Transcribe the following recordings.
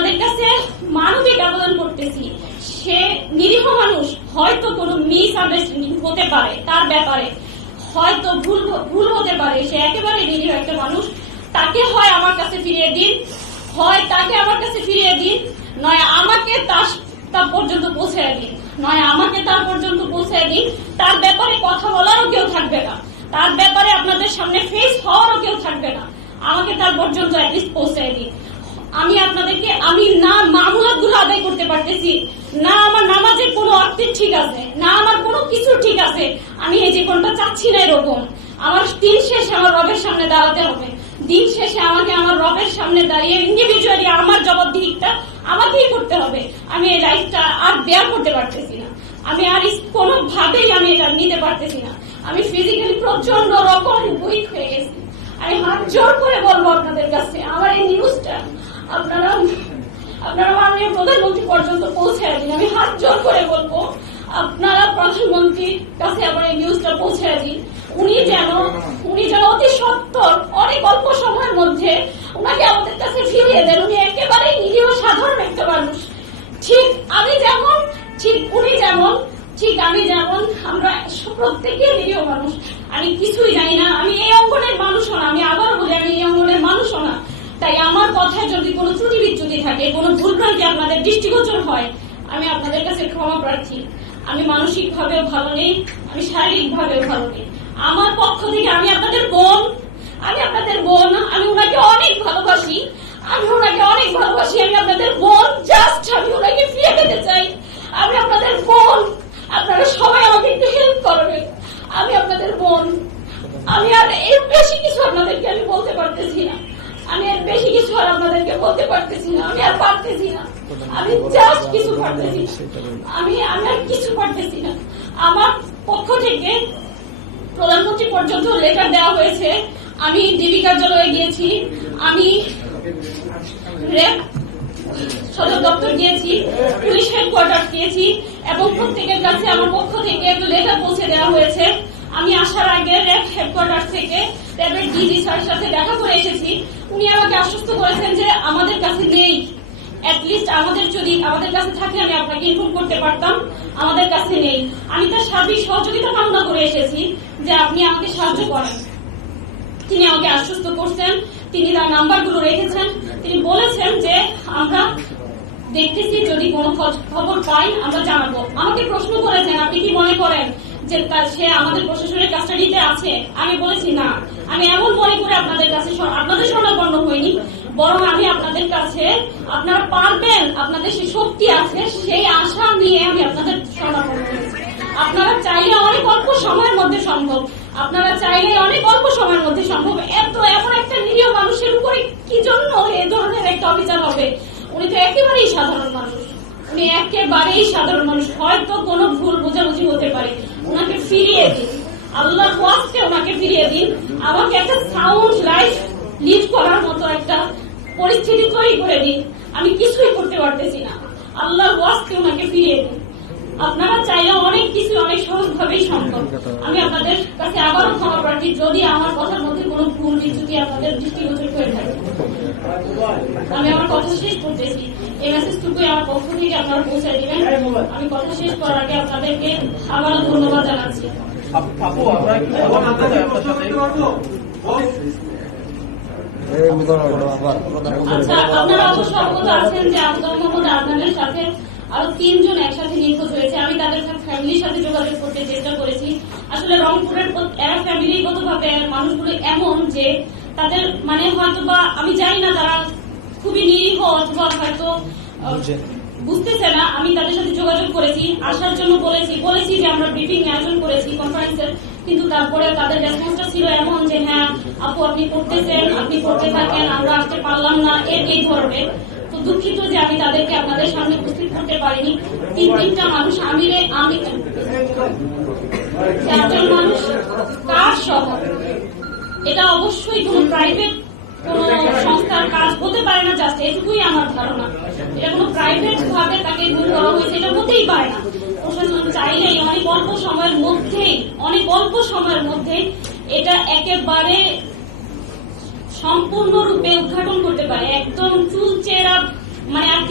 আপনাদের কাছে মানবিক আবেদন করতেছি, সে নিরীহ মানুষ, হয়তো কোনো মিস আন্ডারস্ট্যান্ডিং হতে পারে, তার ব্যাপারে হয়তো ভুল হতে পারে, সে একেবারে নিরীহ একটা মানুষ। তাকে হয় আমার কাছে ফিরিয়ে দিন, হয় তাকে আমার কাছে ফিরিয়ে দিন, নয় আমাকে তার পর্যন্ত পৌঁছায় দিন, নয় আমাকে তার পর্যন্ত পৌঁছায় দিন। তার ব্যাপারে কথা বলারও কেউ থাকবে না, তার ব্যাপারে আপনাদের সামনে ফেস হওয়ারও কেউ থাকবে না। আমাকে তার পর্যন্ত অ্যাটলিস্ট পৌঁছায় দিন। আমি আপনাদেরকে না মামলাত গুলো আদায় করতে পারতেছি, না আমার নামাজের কোনো অর্থ ঠিক আছে, না আমার কোনো কিছু ঠিক আছে। আমি এই জীবনটা চাচ্ছি না এরকম। আমার দিন শেষে আমার রবের সামনে দাঁড়াতে হবে, দিন শেষে আমাকে আমার রবের সামনে দাঁড়িয়ে ইন্ডিভিজুয়ালি আমার জবাবদিহিটা আমাকেই করতে হবে। আমি এই লাইফটা আর বেয়ার করতে পারতেছি না, আমি আর কোনোভাবেই আমি এটা নিতে পারতেছি না। আমি ফিজিক্যালি প্রচন্ড রকম উইক হয়ে গেছি। আমি হাত জোর করে বলবো আপনাদের কাছে, আমার এই নিউজটা আপনারা মাননীয় প্রধানমন্ত্রী পর্যন্ত পৌঁছায় দিন। আমি হাত জোর করে বলবো, আপনারা প্রধানমন্ত্রীর কাছে আমার এই নিউজটা পৌঁছায় দিন। উনি যেন অতি সত্বর অনেক অল্প সময়ের মধ্যে উনাকে আমাদের কাছে ফিরিয়ে দেন। উনি একেবারেই নিরীহ সাধারণ একটা মানুষ, ঠিক আমি যেমন, ঠিক উনি যেমন, ঠিক আমি যেমন, আমরা প্রত্যেকে নিরীহ মানুষ। আমি কিছুই জানি না, আমি এই অঙ্গনের মানুষও না, আমি আবার বলি আমি এই অঙ্গনের মানুষও না। তাই আমার কথায় যদি কোনো ত্রুটি বিচ্যুতি থাকে, কোনো ভুলভ্রান্তি আপনাদের দৃষ্টিগোচর হয়, আমি আপনাদের কাছে ক্ষমা প্রার্থী। আমি মানসিক ভাবেও ভালো নেই, আমি শারীরিক ভাবেও ভালো নেই। আমার পক্ষ থেকে আমি আপনাদের বোন, আমি ওনাকে অনেক ভালোবাসি, আমি আপনাদের বোন। জাস্ট আমি ওনাকে ফিরে পেতে চাই। আমি আপনাদের বোন, আপনারা সবাই আমাকে একটু হেল্প করবেন। আমি আপনাদের বোন। আমি আর এর বেশি কিছু আপনাদেরকে আমি বলতে পারতেছি না, আমি আর বেশি কিছু আর আপনাদেরকে বলতে পারতেছি না, আমি আর পারতেছি না, আমি জাস্ট কিছু পারতেছি না, আমি আর কিছু পারতেছি না। আমার পক্ষ থেকে প্রধানমন্ত্রী পর্যন্ত লেটার দেওয়া হয়েছে, আমি ডিবি কার্যালয়ে গিয়েছি, আমি র্যাব সদর দপ্তর গিয়েছি, পুলিশ হেডকোয়ার্টার গিয়েছি, এবং প্রত্যেকের কাছে আমার পক্ষ থেকে একটা লেটার পৌঁছে দেওয়া হয়েছে। আমি আসার আগে র্যাব হেডকোয়ার্টার থেকে র্যাবের ডিজি স্যারের সাথে দেখা করে এসেছি। উনি আমাকে আশ্বস্ত করেছেন যে আমাদের কাছে নেই, অ্যাটলিস্ট আমাদের কাছে থাকলে আমি আপনাকে ইনফর্ম করতে পারতাম, আমাদের কাছে নেই। আমি তার সার্বিক সহযোগিতা কামনা করে এসেছি যে আপনি আমাকে সাহায্য করেন। তিনি আমাকে আশ্বস্ত করছেন, তিনি তার নাম্বারগুলো রেখেছেন, তিনি বলেছেন যে আমরা দেখতেছি, যদি কোনো খবর পাই আমরা জানাবো। আমাকে প্রশ্ন করেছেন, আপনি কি মনে করেন যে সে আমাদের প্রশাসনের কাস্টাডিতে আছে? আমি বলেছি না, আমি এমন মনে করে আপনাদের শরণাপন্ন হইনি, বরং আমি আপনাদের কাছে, আপনারা পারবেন, আপনাদের সেই শক্তি আছে, সেই আশা নিয়ে আমি আপনাদের শরণাপন্ন হয়েছি। আপনারা চাইলে অনেক অল্প সময়ের মধ্যে সম্ভব, এমন একটা নিরীহ মানুষের উপরে কি জন্য এই ধরনের একটা অভিযান হবে? উনি তো একেবারেই সাধারণ মানুষ, হয়তো কোনো ভুল বোঝাবুঝি হতে পারে। ওনাকে ফিরিয়ে দিন, আল্লাহর ওয়াস্তে ওনাকে ফিরিয়ে দিন। আমাকে একটা সাউন্ড লাইফ লিড করার মতো একটা পরিস্থিতি তৈরি করে দিন। আমি কিছুই করতে পারতেছি না, আল্লাহর ওয়াস্তে ওনাকে ফিরিয়ে দিন। আপনারা চাইলে অনেক কিছু অনেক সহজভাবেই সম্ভব। আমি আপনাদের কাছে আবারও ক্ষমা প্রার্থী যদি আমার কথার মধ্যে কোনো ভুল বিচ্যুতি আপনাদের দৃষ্টিগোচর হয়ে থাকে। আমি আমার কথা শেষ করতেছি, এই মেসেজটুকুই আমার পক্ষ থেকে আপনারা পৌঁছে দিবেন। আমি কথা শেষ করার আগে আপনাদেরকে আবারও ধন্যবাদ জানাচ্ছি। আচ্ছা, আপনারা অবশ্য অবগত আছেন যে আফজাল মোহাম্মদ আদনানের সাথে আরো 3 জন একসাথে নিখোঁজ হয়েছে। আমি তাদের ফ্যামিলির সাথে যোগাযোগ করতে চেষ্টা করেছি। আসলে রংপুরের এরা ফ্যামিলিগত ভাবে মানুষগুলো এমন যে তাদের হয়তো বা আমি জানি না, তারা খুবই নিরীহ অথবা হয়তো বুঝতেছে না। আমি তাদের সাথে যোগাযোগ করেছি, আসার জন্য বলেছি যে আমরা ব্রিফিং আয়োজন করেছি কনফারেন্সের, কিন্তু তারপরে তাদের রেসপন্সটা ছিল এমন যে হ্যাঁ আপু আপনি করতেছেন, আপনি করতে থাকেন, আমরা আসতে পারলাম না, এই ধরনের। তো দুঃখিত যে আমি তাদেরকে আপনাদের সামনে উপস্থিত করতে পারিনি। 3টা মানুষ, আমি 4জন মানুষ কার সহ, এটা অবশ্যই কোনো প্রাইভেট কোন সংস্থার কাজ হতে পারে না। জাস্ট এটুকুই আমার ধারণা, এটা কোনো প্রাইভেট ভাবে তাকে গুম করা হয়েছে, এটা হতেই পারে না। প্রশাসন চাইলেই অনেক অল্প সময়ের মধ্যে এটা একেবারে সম্পূর্ণরূপে উদ্ঘাটন করতে পারে। একদম চুলচেরা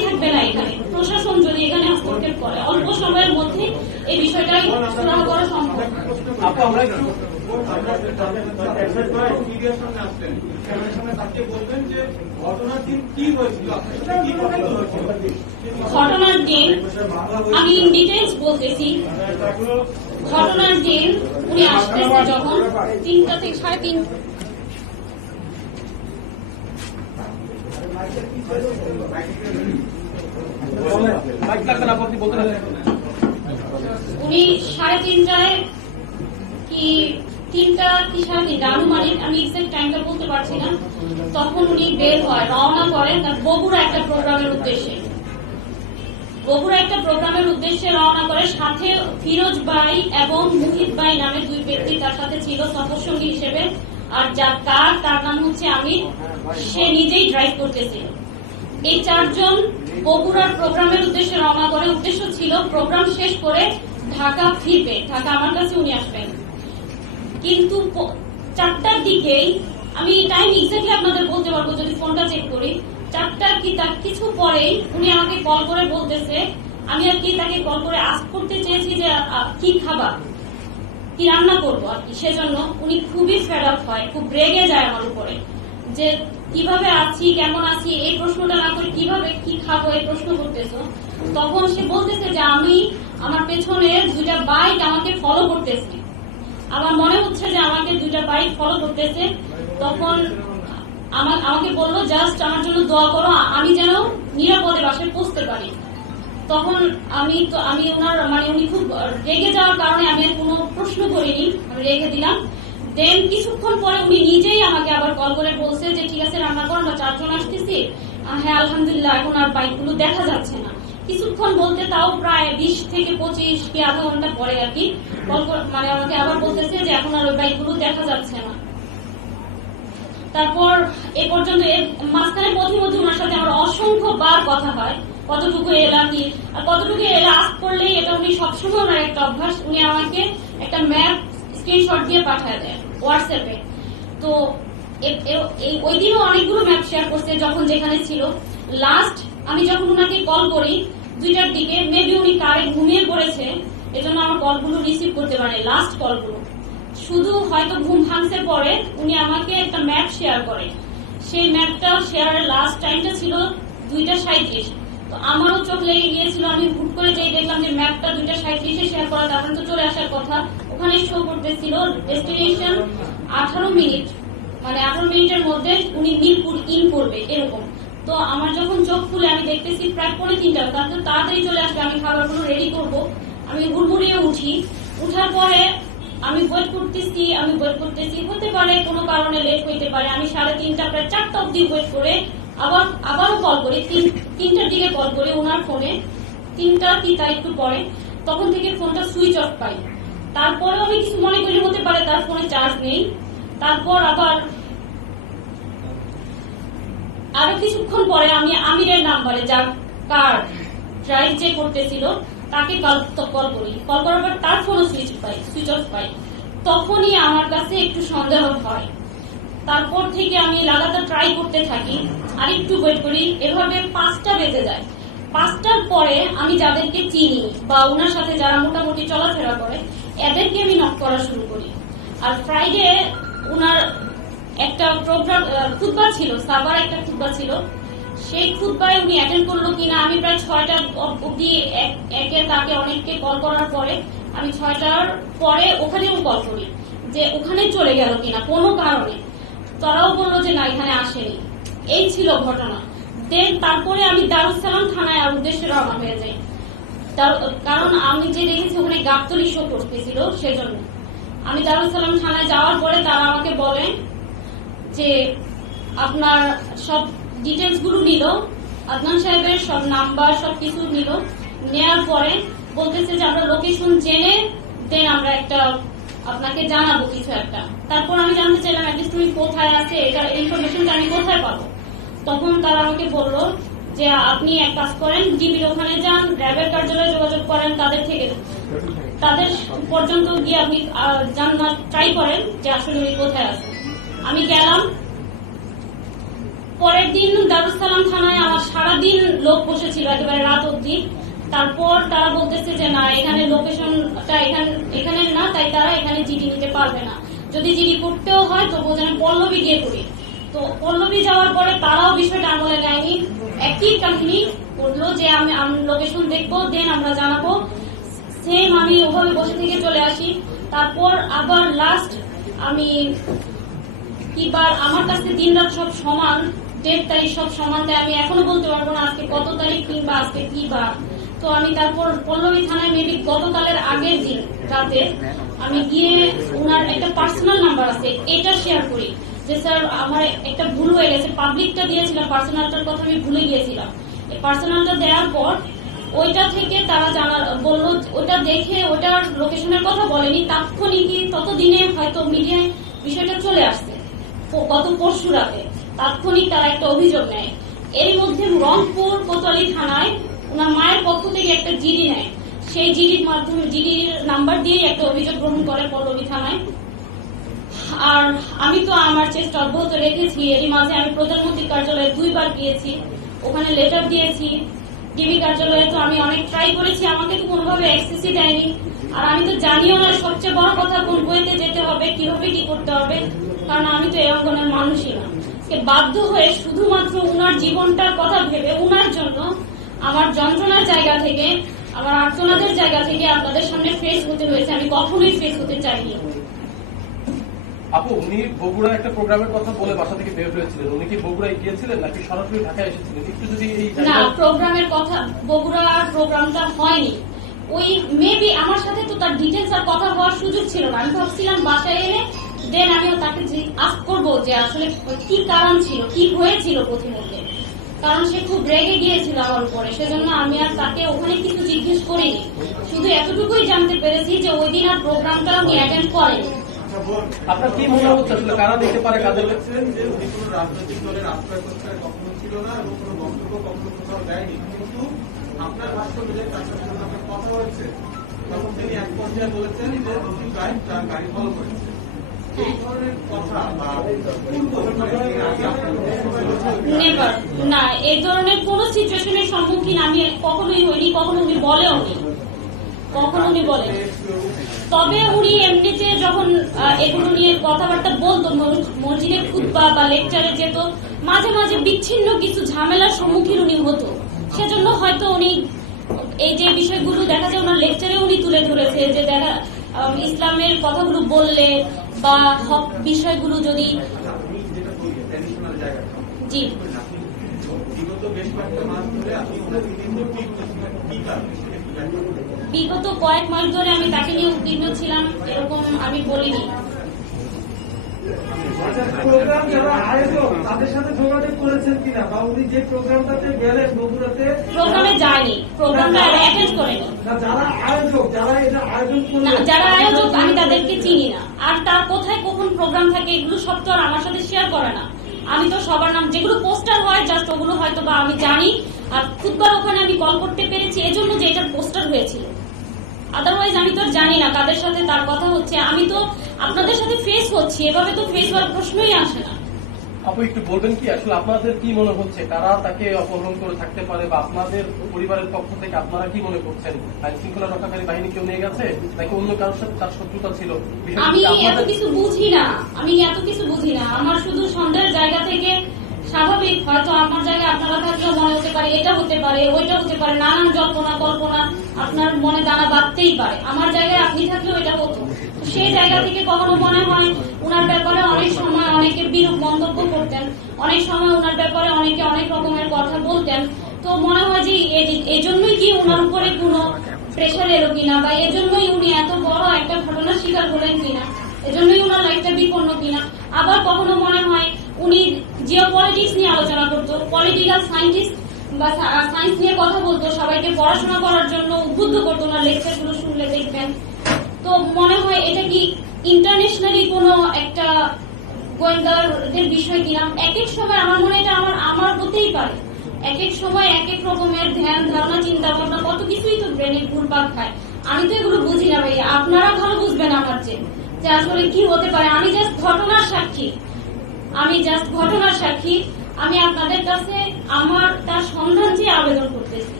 আসবে না এখানে, প্রশাসন যদি এখানে হস্তক্ষেপ করে অল্প সময়ের মধ্যে এই বিষয়টাই সুরাহা করা সম্ভব। ঘটনার দিন আমি ইন ডিটেলস বলতেছি। ঘটনার দিন উনি আসতেছে যখন 3টা থেকে 3:30, উনি 3:30টায় কি 3টা কি 3:30 আনুমানিক, আমি এক্সাক্ট টাইমটা বলতে পারছি না, তখন উনি বের হয়, রওনা করেন তার বগুড়া একটা প্রোগ্রামের উদ্দেশ্যে। বগুড়া একটা প্রোগ্রামের উদ্দেশ্যে রওনা করে, সাথে ফিরোজ ভাই এবং মুহিত ভাই নামে 2 ব্যক্তি তার সাথে ছিল সফরসঙ্গী হিসেবে। আর যার তার নাম হচ্ছে আমির, সে নিজেই ড্রাইভ করতেছিল। এই 4 জন বগুড়ার প্রোগ্রামের উদ্দেশ্যে রওনা করে। উদ্দেশ্য ছিল প্রোগ্রাম শেষ করে ঢাকা ফিরবে, ঢাকা আমার কাছে উনি আসবেন। কিন্তু 4টার দিকেই, আমি টাইম এক্স্যাক্টলি আপনাদের বলতে পারবো যদি ফোনটা চেক করি, 4টার কি তার কিছু পরেই উনি আমাকে কল করে বলতেছে, আমি আর কি তাকে কল করে আস্ক করতে চেয়েছি যে কি খাবার, কি রান্না করবো আর কি। সেজন্য উনি খুবই ফেড আপ হয়, খুব রেগে যায় আমার উপরে, যে কিভাবে আছি, কেমন আছি, এই প্রশ্নটা না করে কিভাবে কি খাবো এই প্রশ্ন করতেছো। তখন সে বলতেছে যে আমি আমার পেছনে 2টা বাইক আমাকে ফলো করতেছে, আমার মনে হচ্ছে যে আমাকে 2টা বাইক ফলো করতেছে। তখন আমাকে বললো জাস্ট আমার জন্য দোয়া করো, আমি যেন নিরাপদে বাসায় পৌঁছতে পারি। তখন আমি ওনার উনি খুব রেগে যাওয়ার কারণে আমি আর কোনো প্রশ্ন করিনি, আমি রেখে দিলাম। দেন কিছুক্ষণ পরে উনি নিজেই আমাকে আবার কল করে বলছে যে ঠিক আছে রান্না করো, আমরা 4 জন আসতেছি। হ্যাঁ আলহামদুলিল্লাহ, এখন আর বাইকগুলো দেখা যাচ্ছে না। কিছুক্ষণ বলতে তাও প্রায় 20 থেকে 25 কি আধা ঘন্টা পরে আর কি আমাকে আবার বলতেছে যে এখন আর ওই বাইকগুলো দেখা যাচ্ছে না। তারপর এ পর্যন্ত মাঝখানে পথে ওনার সাথে আমার অসংখ্য বার কথা হয়, কতটুকু এলাম কি আর কতটুকু এলা আস্ক করলেই, এটা উনি সবসময় ওনার একটা অভ্যাস, উনি আমাকে একটা ম্যাপ স্ক্রিনশট দিয়ে পাঠায় দেয় হোয়াটসঅ্যাপে। তো ওই দিনও অনেকগুলো ম্যাপ শেয়ার করছে যখন যেখানে ছিল। লাস্ট আমি যখন ওনাকে কল করি 2টার দিকে, মেবি উনি কারে ঘুমিয়ে পড়েছে, এজন্য আমার কলগুলো রিসিভ করতে পারে। লাস্ট কলগুলো শুধু হয়তো ঘুম ভাঙছে পরে উনি আমাকে একটা ম্যাপ শেয়ার করে, সেই ম্যাপটা শেয়ারের লাস্ট টাইমটা ছিল 2:37। তো আমারও চোখ লেগে গিয়েছিল, আমি হুট করে যেই দেখলাম যে ম্যাপটা 2:37 শেয়ার করা, তারপরে তো চলে আসার কথা। ওখানে শো করতেছিল ডেস্টিনেশন 18 মিনিট, 18 মিনিটের মধ্যে উনি মিরপুর ইন করবে এরকম। তো আমার যখন চোখ খুলে আমি দেখতেছি প্রায় 2:45, তারপর তাড়াতাড়ি চলে আসবে, আমি খাবারগুলো রেডি করবো। আমি হুড়মুড়িয়ে উঠি, উঠার পরে আমি ওয়েট করতেছি, হতে পারে কোনো কারণে লেট হইতে পারে। আমি 3:30 প্রায় 4টা অব্দি ওয়েট করে আবারও কল করি, 3টার দিকে কল করি ওনার ফোনে, 3টা একটু পরে। তখন থেকে ফোনটা সুইচ অফ পাই। তারপরে আমি কিছু মনে করি হতে পারে তার ফোনে চার্জ নেই। তারপর আরো কিছুক্ষণ পরে আমি আমিরের নাম্বারে, যার কার ড্রাইভ যে করতেছিল, তাকে কল করি। কল করার পর তার ফোনও সুইচ অফ পাই। তখনই আমার কাছে একটু সন্দেহ হয়। তারপর থেকে আমি লাগাতার ট্রাই করতে থাকি, আর একটু ওয়েট করি, এভাবে 5টা বেজে যায়। 5টার পরে আমি যাদেরকে চিনি বা ওনার সাথে যারা মোটামুটি চলাফেরা করে, এদেরকে আমি নক করা শুরু করি। আর ফ্রাইডে ওনার একটা প্রোগ্রাম খুতবা ছিল, সাবার একটা খুতবা ছিল, সেই খুতবায় উনি অ্যাটেন্ড করলো কিনা। আমি প্রায় 6টা অব্দি তাকে অনেককে কল করার পরে আমি 6টার পরে ওখানেও কল করি যে ওখানে চলে গেল কিনা কোনো কারণে। তারাও বললো যে না, এখানে আসেনি। এই ছিল ঘটনা। দেন তারপরে আমি দারুস সালাম থানায় উদ্দেশ্যে রওনা হয়ে যাই, কারণ আমি যে দেখেছি ওখানে গাবতলী শো করতেছিল, সেজন্য। আমি দারুস সালাম থানায় যাওয়ার পরে তারা আমাকে বলেন যে আপনার সব ডিটেলস গুলো নিল, আদনান সাহেবের সব নাম্বার সবকিছু নিল। নেওয়ার পরে বলতেছে যে আমরা লোকেশন জেনে দেন আমরা একটা আপনাকে জানাবো কিছু একটা। তারপর আমি জানতে চাইলাম অ্যাটলিস্ট তুমি কোথায় আছে, এটার ইনফরমেশনটা আমি কোথায় পাবো। তখন তারা আমাকে বললো যে আপনি এক কাজ করেন, জিবির ওখানে যান, র্যাবের কার্যালয়ে যোগাযোগ করেন, তাদের পর্যন্ত গিয়ে আপনি জানার ট্রাই করেন যে আসলে উনি কোথায় আছে। আমি গেলাম। পরের দিন দারুস সালাম থানায় আমার সারাদিন লোক বসেছিল। ছিল একেবারে রাত অবধি। তারপর তারা বলতেছে যে না, এখানে লোকেশনটা এখানে না, তাই তারা এখানে জিডি নিতে পারবে না। যদি জিডি করতেও হয় তো বোঝানো পল্লবী গিয়ে করি। তো পল্লবী যাওয়ার পরে তারাও বিষয়টা আমলে নেয়নি, একই কাহিনী করলো যে আমি লোকেশন দেখবো, দেন আমরা জানাবো। সেম আমি ওভাবে বসে থেকে চলে আসি। তারপর আবার লাস্ট আমি কিবার আমার কাছে দিন রাত সব সমান, ডেট তারিখ সব সমান, তাই আমি এখনো বলতে পারবো না আজকে কত তারিখ কিংবা আজকে কি বার। তো আমি তারপর পল্লবী থানায় মেবি গতকালের আগের দিন রাতে আমি গিয়ে ওনার একটা পার্সোনাল নাম্বার আছে এটা শেয়ার করি যে স্যার আমার একটা ভুল হয়ে গেছে, পাবলিকটা দিয়েছিলাম, পার্সোনালটার কথা আমি ভুলে গিয়েছিলাম। এই পার্সোনালটা দেওয়ার পর ওইটা থেকে তারা বললো, ওটা দেখে ওটার লোকেশনের কথা বলেনি, তাৎক্ষণিকই ততদিনে হয়তো মিডিয়ায় বিষয়টা চলে আসছে গত পরশু রাতে। তাৎক্ষণিক তারা একটা অভিযোগ নেয়। এর মধ্যে রংপুর কোতোয়ালি থানায় ওনার মায়ের পক্ষ থেকে একটা জিডি নেয়, সেই জিডির মাধ্যমে জিডির নাম্বার দিয়ে একটা অভিযোগ গ্রহণ করে পল্লবী থানায়। আর আমি তো আমার চেষ্টা অব্যাহত রেখেছি। এরই মাঝে আমি প্রধানমন্ত্রীর কার্যালয়ে 2 বার গিয়েছি, ওখানে লেটার দিয়েছি। ডিবি কার্যালয়ে তো আমি অনেক ট্রাই করেছি, আমাকে তো কোনোভাবে অ্যাক্সেসই দেয়নি। আর আমি তো জানিও না সবচেয়ে বড় কথা কোন বইতে যেতে হবে, কিভাবে কি করতে হবে, কারণ আমি তো এই অঙ্গনের মানুষই না। বাধ্য হয়ে শুধুমাত্র উনার জীবনটার কথা ভেবে উনার জন্য আমার যন্ত্রণার জায়গা থেকে, আমার আর্তনাদের জায়গা থেকে আপনাদের সামনে ফেস হতে হয়েছে। আমি কখনোই ফেস হতে চাইনি। আপু, উনি বগুড়া একটা প্রোগ্রামের কথা বলে বাসা থেকে বের হয়েছিলেন, উনি কি বগুড়ায় গিয়েছিলেন নাকি সরাসরি ঢাকায় এসেছিলেন? একটু যদি না, প্রোগ্রামের কথা, বগুড়ার প্রোগ্রামটা হয়নি। ওই মেবি আমার সাথে তো তার ডিটেলস আর কথা হওয়ার সুযোগ ছিল না। আমি ভাবছিলাম বাসায় এনে দেন আমিও তাকে আস্ক করবো যে আসলে কি কারণ ছিল, কি হয়েছিল প্রতিমধ্যে, কারণ সে খুব রেগে গিয়েছিল আমার উপরে। সেজন্য আমি আর তাকে ওখানে কিছু জিজ্ঞেস করিনি, শুধু এতটুকুই জানতে পেরেছি যে ওই দিন আর প্রোগ্রামটা উনি অ্যাটেন্ড করেনি। আপনার কি মনে হচ্ছে আসলে কারা দিতে পারে কাদের? যে উনি কোনো রাজনৈতিক দলের আশ্রয় প্রশ্রয় কখনো ছিল না এবং কোনো বক্তব্য কখনো কোথাও দেয়নি, কিন্তু আপনার ভাষ্য মিলে তার সাথে যখন আপনার কথা হয়েছে তখন তিনি এক পর্যায়ে বলেছেন যে দোষী গাইড তার গাড়ি ফলো করেছে। এই ধরনের কথা বা নেভার, না, এই ধরনের কোন সিচুয়েশনের সম্মুখীন আমি কখনোই হইনি, কখনো উনি বলেও নি, কখনো উনি বলেন। তবে উনি এমনিতে যখন এগুলো নিয়ে কথাবার্তা বলতো, মসজিদে খুতবা বা লেকচারে যেত, মাঝে মাঝে বিচ্ছিন্ন কিছু ঝামেলার সম্মুখীন উনি হতো। সেজন্য হয়তো উনি এই যে বিষয়গুলো দেখা যায় ওনার লেকচারে উনি তুলে ধরেছে যে দেখা ইসলামের কথাগুলো বললে বা হক বিষয়গুলো যদি জি বিগত বেশ কয়েকটা মাস ধরে আপনি ওনাকে কিন্তু ঠিক কি কারণে বিগত কয়েক মাস ধরে আমি তাকে নিয়ে উদ্বিগ্ন ছিলাম এরকম আমি বলিনি। প্রোগ্রাম যারা আয়োজক তাদের সাথে যোগাযোগ করেছেন কিনা, বা উনি যে প্রোগ্রামটাতে গেলেন বগুড়াতে প্রোগ্রামে যায়নি, প্রোগ্রামটা অ্যাটেন্ড করেনি। না, যারা আয়োজক, যারা এটা আয়োজন না, করলেন, যারা আয়োজক আমি তাদেরকে চিনি না। আর তার কোথায় কখন প্রোগ্রাম থাকে এগুলো সব তো আর আমার সাথে শেয়ার করে না। আমি তো সবার নাম, যেগুলো পোস্টার হয় জাস্ট ওগুলো হয়তো বা আমি জানি। আর খুদবার ওখানে আমি কল করতে পেরেছি এজন্য যে এটা পোস্টার হয়েছিল, আদারওয়াইজ আমি তো জানি না কাদের সাথে তার কথা হচ্ছে। আমি তো আপনাদের সাথে ফেস হচ্ছি, এভাবে তো ফেস হওয়ার প্রশ্নই আসে না। আপু, একটু বলবেন কি আসলে আপনাদের কি মনে হচ্ছে, কারা তাকে অপহরণ করে থাকতে পারে, বা আপনাদের পরিবারের পক্ষ থেকে আপনারা কি মনে করছেন? আইন শৃঙ্খলা রক্ষাকারী বাহিনী কেউ নিয়ে গেছে নাকি অন্য কারোর সাথে তার শত্রুতা ছিল? আমি এত কিছু বুঝি না, আমার শুধু সন্দেহের জায়গা থেকে স্বাভাবিক, হয়তো আমার জায়গায় আপনারা থাকলেও মনে হতে পারে এটা হতে পারে, ওইটা হতে পারে, নানান জল্পনা কল্পনা আপনার মনে দানা বাঁধতেই পারে। আমার জায়গায় আপনি থাকলেও এটা হতো। সেই জায়গা থেকে কখনো মনে হয় ওনার ব্যাপারে অনেক সময় অনেকে বিরূপ মন্তব্য করতেন, অনেক সময় ওনার ব্যাপারে অনেকে অনেক রকমের কথা বলতেন। তো মনে হয় যে এজন্যই কি ওনার উপরে কোনো প্রেশার এলো কিনা, বা এজন্যই উনি এত বড় একটা ঘটনার শিকার হলেন কিনা, এজন্যই ওনার লাইফটা বিপন্ন কিনা। আবার কখনো মনে হয় উনি জিও পলিটিক্স নিয়ে আলোচনা করতো, পলিটিক্যাল সায়েন্টিস্ট বা সায়েন্স নিয়ে কথা বলতো, সবাইকে পড়াশোনা করার জন্য উদ্বুদ্ধ করতো। ওনার লেকচার গুলো শুনলে দেখবেন। তো মনে হয় এটা কি ইন্টারন্যাশনালি কোনো একটা গোয়েন্দাদের বিষয় কিনা। এক এক সময় আমার মনে এটা আমার হতেই পারে, এক এক সময় এক এক রকমের ধ্যান ধারণা চিন্তা ভাবনা কত কিছুই তো ব্রেনে ঘুরপাক খায়। আমি তো এগুলো বুঝি না ভাই, আপনারা ভালো বুঝবেন আমার যে আসলে কি হতে পারে। আমি জাস্ট ঘটনার সাক্ষী, আমি আপনাদের কাছে আমার তার সন্ধান চেয়ে আবেদন করতেছি।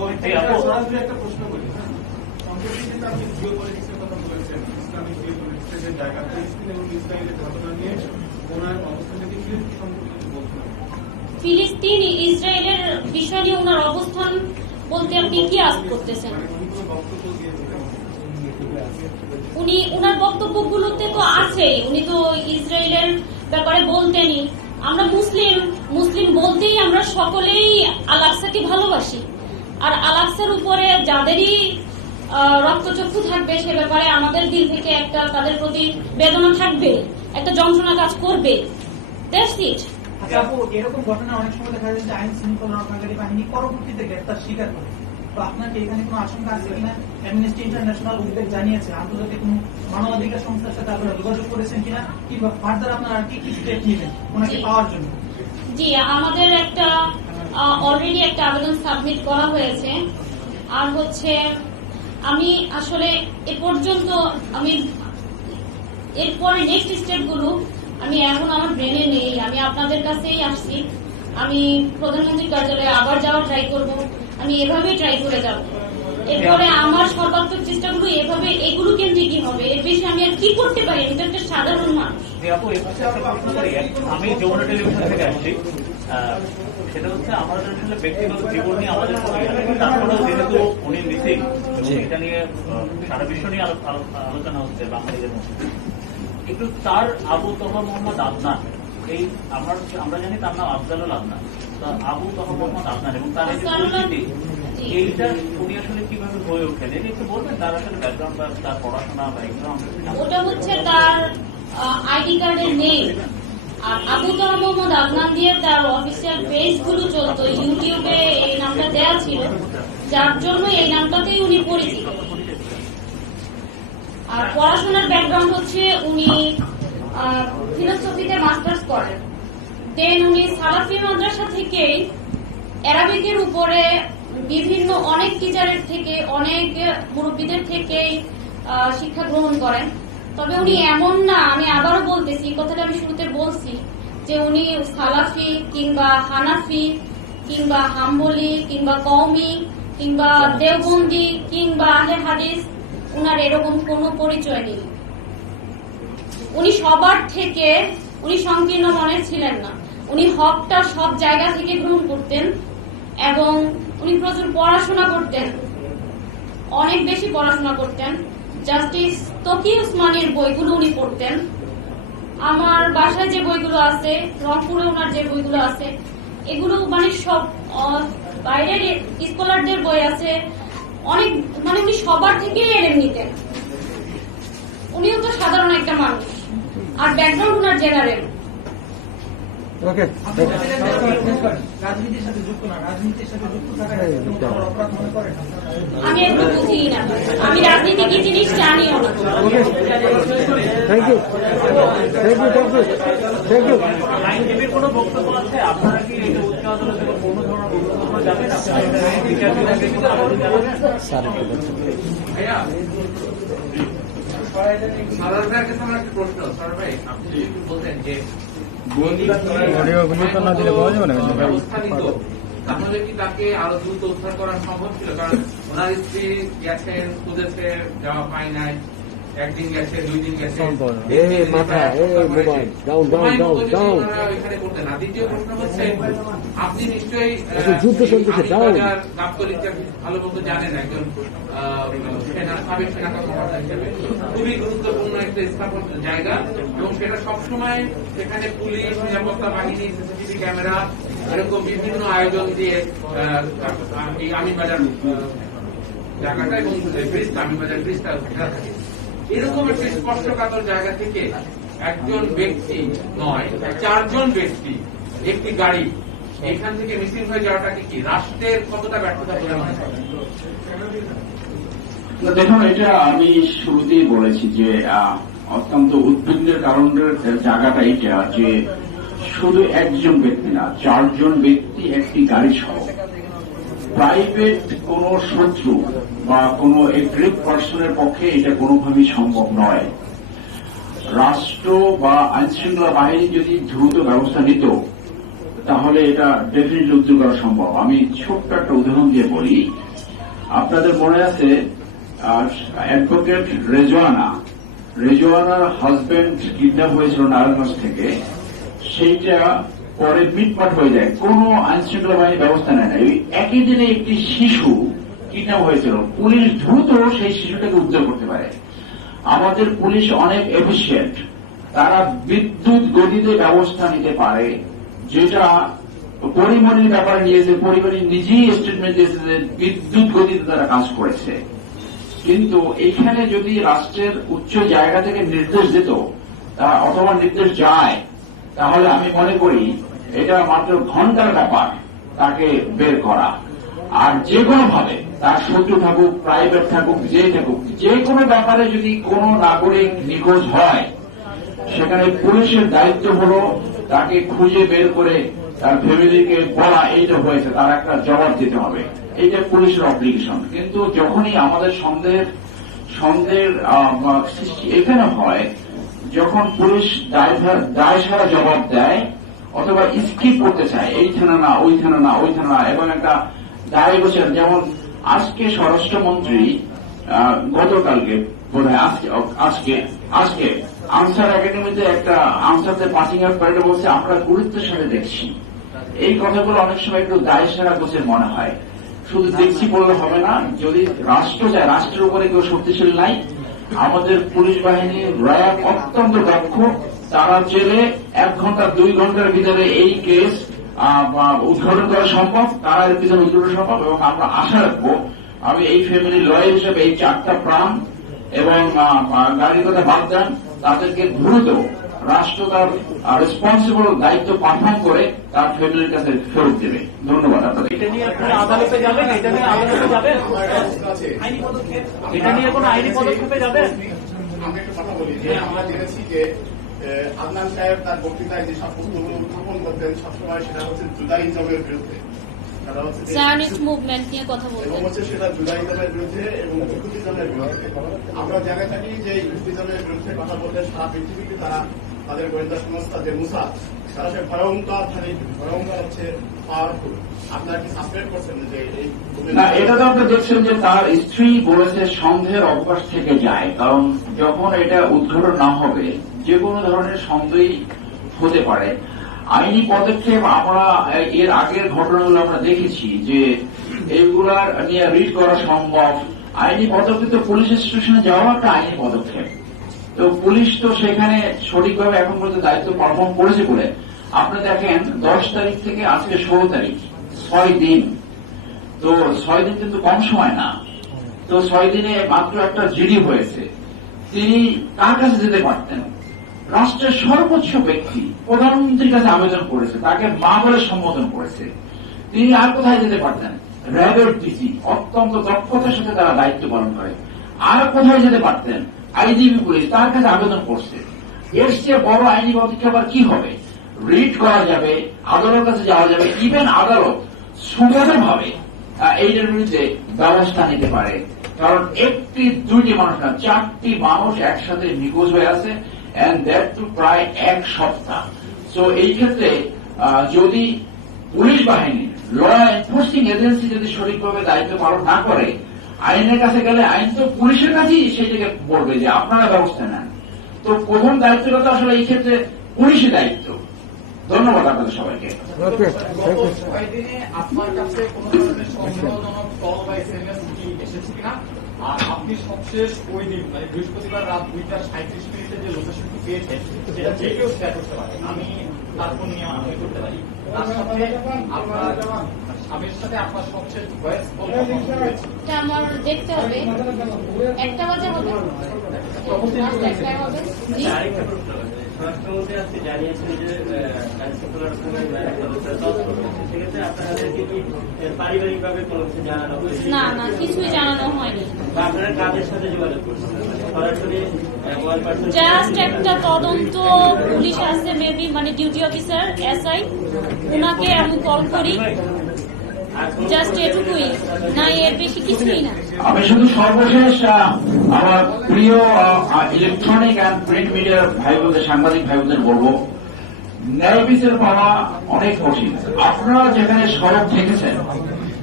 সরাসরি একটা প্রশ্ন করি, হ্যাঁ? সম্প্রতি কিন্তু আপনি জিও পলিটিক্সের কথা বলেছেন, ইসলামিক জিও পলিটিক্সের যে জায়গা, ফিলিস্তিন এবং ইসরায়েলের ঘটনা নিয়ে ওনার অবস্থানটাকে কি সম্পর্কে বলছেন? ফিলিস্তিন ইসরায়েলের বিষয় নিয়ে ওনার অবস্থান বলতে আপনি কি আজ করতেছেন? মানে উনি কোনো বক্তব্য দিয়েছিলেন? উনি ওনার বক্তব্যগুলোতে তো আছেই, উনি তো ইসরায়েলের ব্যাপারে বলতেনই। আমরা মুসলিম বলতেই আমরা সকলেই আল আকসাকে ভালোবাসি, আর আল আকসার উপরে যাদেরই রক্তচক্ষু থাকবে সে ব্যাপারে আমাদের দিল থেকে একটা তাদের প্রতি বেদনা থাকবে, একটা যন্ত্রণা কাজ করবে। That's it. আচ্ছা আপু, এরকম ঘটনা অনেক সময় দেখা যায় যে আইন শৃঙ্খলা রক্ষাকারী বাহিনী পরবর্তীতে গ্রেফতার স্বীকার করে। তো আপনার কি এখানে কোনো আশঙ্কা আছে কিনা? অ্যামনেস্টি ইন্টারন্যাশনাল উদ্বেগ জানিয়েছে, আন্তর্জাতিক কোনো মানবাধিকার সংস্থার সাথে আপনারা যোগাযোগ করেছেন কিনা, কিংবা ফার্দার আপনারা আর কি কি স্টেপ নেবেন ওনাকে পাওয়ার জন্য? জি, আমাদের একটা অলরেডি একটা আবেদন সাবমিট করা হয়েছে। আর হচ্ছে আমি আসলে এ পর্যন্ত আমি এরপরে নেক্সট স্টেপগুলো আমি এখন আমার ব্রেনে নেই। আমি আপনাদের কাছেই আসছি, আমি প্রধানমন্ত্রীর কার্যালয়ে আবার যাওয়ার ট্রাই করব, আমি এভাবেই ট্রাই করে যাব। এরপরে আমার সর্বাত্মক চেষ্টাগুলো এভাবে এগুলো কেন্দ্রিকই হবে। এর বেশি আমি আর কি করতে পারি? আমি তো একটা সাধারণ মানুষ। আমি যমুনা টেলিভিশন থেকে আসছি। সেটা হচ্ছে আমাদের আসলে ব্যক্তিগত জীবন নিয়ে আমাদের তারপরেও যেহেতু উনি মিসিং এবং এটা নিয়ে সারা বিশ্ব নিয়ে আলোচনা হচ্ছে বাঙালিদের মধ্যে, একটু তার আবু তহা মোহাম্মদ আদনান, এই আমরা জানি তার নাম আফজালুল আদনান, আবু তহা মোহাম্মদ আদনান এবং তার এই যে পরিচিতি, এইটা উনি আসলে কিভাবে হয়ে ওঠেন এটা একটু বলবেন? তার আসলে ব্যাকগ্রাউন্ড বা তার পড়াশোনা বা এগুলো ওটা হচ্ছে তার আইডি কার্ডের নেম। আর আবু তহা মোহাম্মদ আদনান দিয়ে তার অফিসিয়াল পেজ গুলো চলতো, ইউটিউবে এই নামটা দেওয়া ছিল, যার জন্য এই নামটাতেই উনি পরিচিত। আর পড়াশোনার ব্যাকগ্রাউন্ড হচ্ছে উনি ফিলোসফিতে মাস্টার্স করেন, দেন উনি সালাফি মাদ্রাসা থেকে অ্যারাবিকের উপরে বিভিন্ন অনেক টিচারের থেকে অনেক মুরব্বীদের থেকে শিক্ষা গ্রহণ করেন। তবে উনি এমন না, আমি আবারও বলতেছি, এই কথাটা আমি শুরুতে বলছি যে উনি সালাফি কিংবা হানাফি কিংবা হাম্বলি কিংবা কওমি কিংবা দেওবন্দি কিংবা আহলে হাদিস, উনার এরকম কোনো পরিচয় নেই। উনি সবার থেকে উনি সংকীর্ণ মনের ছিলেন না, উনি হকটা সব জায়গা থেকে গ্রহণ করতেন এবং উনি প্রচুর পড়াশোনা করতেন, অনেক বেশি পড়াশোনা করতেন। জাস্টিস তকি উসমানীর বইগুলো উনি পড়তেন। আমার বাসায় যে বইগুলো আছে, রংপুরে ওনার যে বইগুলো আছে, এগুলো মানে সব বাইরের স্কলারদের বই আছে অনেক, মানে উনি সবার থেকেই এলেম নিতেন। উনিও তো সাধারণ একটা মানুষ, আর ব্যাকগ্রাউন্ড ওনার জেনারেল। রাজনীতির সাথে যুক্ত না, রাজনীতির সাথে যুক্ত থাকার অপরাধ মনে করেন? আমি একটু বুঝি না, আমি রাজনীতি কি জিনিস জানিও না। আইনজীবীর কোনো বক্তব্য আছে? আপনারা কি এই যে উচ্চ আদালতে কোনো ধরনের বক্তব্য যাবেন? বিচার বিভাগের কোনো আবেদন জানাবেন? সারার ভাইয়ের কাছে আমার একটা প্রশ্ন। সারার ভাই, আপনি যদি একটু বলতেন যে অবস্থানিত, তাহলে কি তাকে আরো দ্রুত উদ্ধার করা সম্ভব ছিল? কারণ ওনার স্ত্রী গেছেন, খুঁজেছে, যাওয়া পায় নাই, একদিন গেছে, 2 দিন গেছে, এখানে করতেন না। দ্বিতীয় প্রশ্ন হচ্ছে, আপনি নিশ্চয়ই গাবতলীতে ভালো মতো জানেন, একজন সাবেক সেনা কর্মকর্তা হিসেবে খুবই গুরুত্বপূর্ণ একটা স্থাপন জায়গা, এবং সেটা সবসময় সেখানে পুলিশ, নিরাপত্তা বাহিনী, সিসিটিভি ক্যামেরা এরকম বিভিন্ন আয়োজন দিয়ে এই আমিনবাজার জায়গাটা এবং ব্রিজটা, আমিনবাজার ব্রিজটা ঘেরা থাকে। এরকম একটা স্পর্শকাতর জায়গা থেকে একজন ব্যক্তি নয়, 4 জন ব্যক্তি একটি গাড়ি এখান থেকে মিসিং হয়ে যাওয়াটাকে কি রাষ্ট্রের কতটা ব্যর্থতা বলে মনে করেন? দেখুন, এটা আমি শুরুতেই বলেছি যে অত্যন্ত উদ্বিগ্নের কারণের জায়গাটা এটা যে শুধু একজন ব্যক্তি না, 4 জন ব্যক্তি একটি গাড়ি সহ। প্রাইভেট কোন শত্রু বা কোন এগ্রিভ পার্সনের পক্ষে এটা কোনোভাবেই সম্ভব নয়। রাষ্ট্র বা আইনশৃঙ্খলা বাহিনী যদি দ্রুত ব্যবস্থা নিত তাহলে এটা ডেফিনেটলি উদ্ধার করা সম্ভব। আমি ছোট্ট একটা উদাহরণ দিয়ে বলি, আপনাদের মনে আছে অ্যাডভোকেট রেজওয়ানার হাজবেন্ড কিডন্যাপ হয়েছিল নারায়ণগঞ্জ থেকে, সেইটা পরে মিটমাট হয়ে যায়, কোনো আইনশৃঙ্খলা বাহিনী ব্যবস্থা নেয় না। এই একই দিনে একটি শিশু কিডন্যাপ হয়েছিল, পুলিশ দ্রুত সেই শিশুটাকে উদ্ধার করতে পারে। আমাদের পুলিশ অনেক এফিসিয়েন্ট, তারা বিদ্যুৎ গতিতে ব্যবস্থা নিতে পারে, যেটা পরিমণির ব্যাপারে নিয়েছে। পরিমণি নিজেই স্টেটমেন্ট দিয়েছে যে বিদ্যুৎ গতিতে তারা কাজ করেছে। কিন্তু এখানে যদি রাষ্ট্রের উচ্চ জায়গা থেকে নির্দেশ দিত অথবা নির্দেশ যায়, তাহলে আমি মনে করি এটা মাত্র ঘন্টার ব্যাপার তাকে বের করা। আর যে কোনো ভাবে তার শত্রু থাকুক, প্রাইভেট থাকুক, যে থাকুক, যে কোনো ব্যাপারে যদি কোনো নাগরিক নিখোঁজ হয়, সেখানে পুলিশের দায়িত্ব হল তাকে খুঁজে বের করে তার ফ্যামিলিকে বলা এইটা হয়েছে, তার একটা জবাব দিতে হবে, এইটা পুলিশের অব্লিগেশন। কিন্তু যখনই আমাদের সন্দেহের সৃষ্টি এখানে হয়, যখন পুলিশ দায় সারা জবাব দেয় অথবা স্কিপ করতে চায়, এই থানা না, ওই থানা না, ওই থানা না, এবং একটা দায় বসে, যেমন আজকে স্বরাষ্ট্রমন্ত্রী গতকালকে বোধহয় আজকে আনসার একাডেমিতে একটা আনসারদের পাসিং আউট প্যারেডে বলছে আমরা গুরুত্বের সাথে দেখছি। এই কথাগুলো অনেক সময় একটু দায় সারা গোছের মনে হয়। শুধু দেখছি বললে হবে না, যদি রাষ্ট্র চায়, রাষ্ট্রের উপরে কেউ শক্তিশালী নাই। আমাদের পুলিশ বাহিনী র্যাব অত্যন্ত দক্ষ, তারা চেলে 1 ঘন্টা 2 ঘন্টার ভিতরে এই কেস উদ্ঘাটন করা সম্ভব, তারা এর পিছনে উদ্ঘাটন সম্ভব। এবং আমরা আশা রাখবো, আমি এই ফ্যামিলি লয়ার হিসেবে এই 4টা প্রাণ এবং গাড়ির কথা বাদ দেন, তাদেরকে দ্রুত রাষ্ট্র তার রেসপন্সিবল দায়িত্ব পালন করে তার ফ্যামিলির কাছে ফেরত দেবে। ধন্যবাদ আপনাদের। এটা নিয়ে আপনারা আদালতে যাবেন? এটা নিয়ে আদালতে যাবেন? এটা নিয়ে কোনো আইনি পদক্ষেপে যাবেন? আমি একটা কথা বলি যে আমরা জেনেছি যে আদনান সাহেব তার বক্তৃতায় যে সব বক্তব্য উত্থাপন করতেন সবসময় সেটা হচ্ছে জুদাইজমের বিরুদ্ধে, জায়নিস্ট মুভমেন্ট নিয়ে কথা এবং বলতেন। হচ্ছে সেটা জুদাইজমের বিরুদ্ধে এবং ইহুদিজমের বিরুদ্ধে। আমরা জেনে থাকি যে ইহুদিজমের বিরুদ্ধে কথা বলতে সারা পৃথিবীতে তারা তাদের গোয়েন্দা সংস্থা যে মুসাদ, তারা সে ভয়ঙ্কর হচ্ছে পাওয়ারফুল। আপনারা কি সাসপেক্ট করছেন যে এই না? এটা তো আপনি দেখছেন যে তার স্ত্রী বলেছে সন্দেহের অবকাশ থেকে যায়, কারণ যখন এটা উদ্ঘাটন না হবে যে কোনো ধরনের সন্দেহই হতে পারে। আইনি পদক্ষেপ আমরা এর আগের ঘটনাগুলো আমরা দেখেছি যে এইগুলার নিয়ে রিড করা সম্ভব। আইনি পদক্ষেপ তো পুলিশ স্টেশনে যাওয়া একটা আইনি পদক্ষেপ, তো পুলিশ তো সেখানে সঠিকভাবে এখন পর্যন্ত দায়িত্ব পালন করেছে বলে আপনি দেখেন 10 তারিখ থেকে আজকে 16 তারিখ, 6 দিন। তো 6 দিন কিন্তু কম সময় না। তো 6 দিনে মাত্র একটা জিডি হয়েছে। তিনি কার কাছে যেতে পারতেন? রাষ্ট্রের সর্বোচ্চ ব্যক্তি প্রধানমন্ত্রীর কাছে আবেদন করেছে, তাকে মা বলে সম্বোধন করেছে। তিনি আর কোথায় যেতে পারতেন? র্যাবের ডিসি অত্যন্ত দক্ষতার সাথে তারা দায়িত্ব পালন করে। আর কোথায় যেতে পারতেন? আইজিপি পুলিশ, তার কাছে আবেদন করছে। এর চেয়ে বড় আইনি পদক্ষেপ আর কি হবে? রিড করা যাবে, আদালতের কাছে যাওয়া যাবে, ইভেন আদালত সুগমভাবে এইটার বিরুদ্ধে ব্যবস্থা নিতে পারে। কারণ 1-2টি মানুষ না, 4টি মানুষ একসাথে নিখোঁজ হয়ে আছে, and that to প্রায় 1 সপ্তাহ। সো এই ক্ষেত্রে যদি পুলিশ বাহিনী, ল এনফোর্সিং এজেন্সি যদি সঠিকভাবে দায়িত্ব পালন না করে, আইনের কাছে গেলে আইন তো পুলিশের কাছেই সেটাকে বলবে যে আপনারা ব্যবস্থা নেন। তো প্রথম দায়িত্বটা তো আসলে এই ক্ষেত্রে পুলিশের দায়িত্ব। ধন্যবাদ আপনাদের সবাইকে। গত 6 দিনে আপনার কাছে কোন ধরনের সন্দেহজনক কল বা এসএমএস কি এসেছে কিনা? আর আপনি সবশেষ ওই দিন মানে বৃহস্পতিবার রাত 2:37 যে লোকেশনটি পেয়েছেন সেটা যে কেউ শেয়ার করতে পারে, আমি তারপর নিয়ে আমি করতে পারি। তার সাথে আপনার স্বামীর সাথে আপনার সবশেষ ভয়েস কল হয়েছে এটা আমার দেখতে হবে। 1টা বাজে হবে, 1টায় হবে। জি, স্বরাষ্ট্রমন্ত্রী আজকে জানিয়েছেন যে আইনশৃঙ্খলা সেক্ষেত্রে আপনাদেরকে কি পারিবারিকভাবে কোনো কিছু জানানো হয়েছে? না কিছুই জানানো হয়নি। বা আপনারা কাদের সাথে যোগাযোগ করছেন? সরাসরি জাস্ট একটা তদন্ত পুলিশ আছে, মেবি মানে ডিউটি অফিসার এসআই, ওনাকে আমি কল করি, জাস্ট এটুকুই, না এর বেশি কিছুই না। আমি শুধু সর্বশেষ আমার প্রিয় ইলেকট্রনিক অ্যান্ড প্রিন্ট মিডিয়ার ভাই বোনদের, সাংবাদিক ভাই বোনদের বলবো, ন্যায় বিচার পাওয়া অনেক কঠিন। আপনারা যেখানে সরব থেকেছেন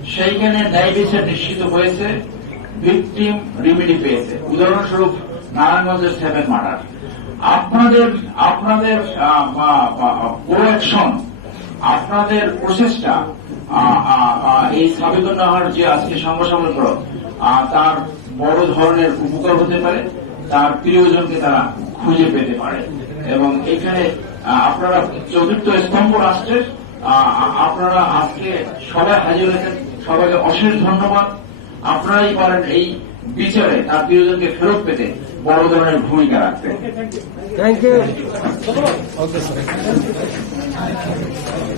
সেইখানে ন্যায় বিচার নিশ্চিত হয়েছে, ভিকটিম রিমেডি পেয়েছে। উদাহরণস্বরূপ নারায়ণগঞ্জের 7 মার্ডার। আপনাদের প্রোঅ্যাকশন, আপনাদের প্রচেষ্টা এই সাবিতুন্নাহার যে আজকে সংবাদ তার বড় ধরনের উপকার হতে পারে, তার প্রিয়জনকে তারা খুঁজে পেতে পারে। এবং এখানে আপনারা চতুর্থ স্তম্ভ রাষ্ট্রের আপনারা আজকে সবাই হাজির হয়েছেন, সবাইকে অশেষ ধন্যবাদ। আপনারাই পারেন এই বিচারে তার প্রিয়জনকে ফেরত পেতে বড় ধরনের ভূমিকা রাখতে। Thank you.